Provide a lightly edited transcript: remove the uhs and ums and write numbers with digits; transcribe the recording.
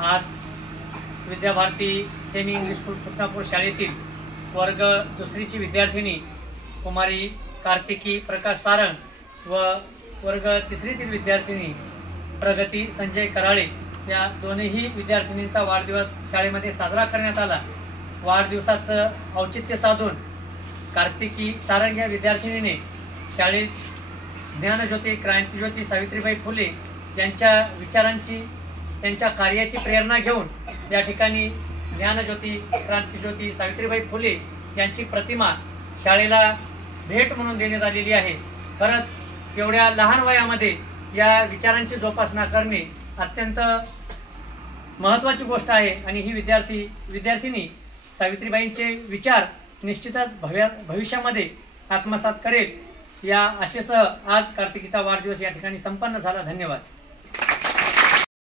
आज Vidya Bharati semi English school खुटनापूर शाळेतील वर्ग दुसरीची विद्यार्थिनी कुमारी कार्तिकी प्रकाश सारंग व वर्ग तिसरीतील विद्यार्थिनी प्रगती संजय कराळे या दोन्ही विद्यार्थिनींचा वाढदिवस शाळेमध्ये साजरा करण्यात आला। वाढदिवसाचं औचित्य साधून कार्तिकी सारंग या विद्यार्थिनीने शाळेत ज्ञानज्योती क्रांतिज्योती सावित्रीबाई फुले यांच्या विचारांची त्यांच्या कार्याची प्रेरणा घेऊन या ठिकाणी ज्ञानज्योती क्रांतिज्योती सावित्रीबाई फुले यांची प्रतिमा शाळेला भेट म्हणून देण्यात आलेली आहे। खरंच एवढ्या लहान वयामध्ये या विचारांची जोपासना करणे अत्यंत महत्त्वाची गोष्ट आहे आणि ही विद्यार्थिनी सावित्रीबाईंचे विचार निश्चितच भविष्यामध्ये आत्मसात करेल या आशेसह आज कार्तिकीचा वाढदिवस या ठिकाणी संपन्न झाला। धन्यवाद।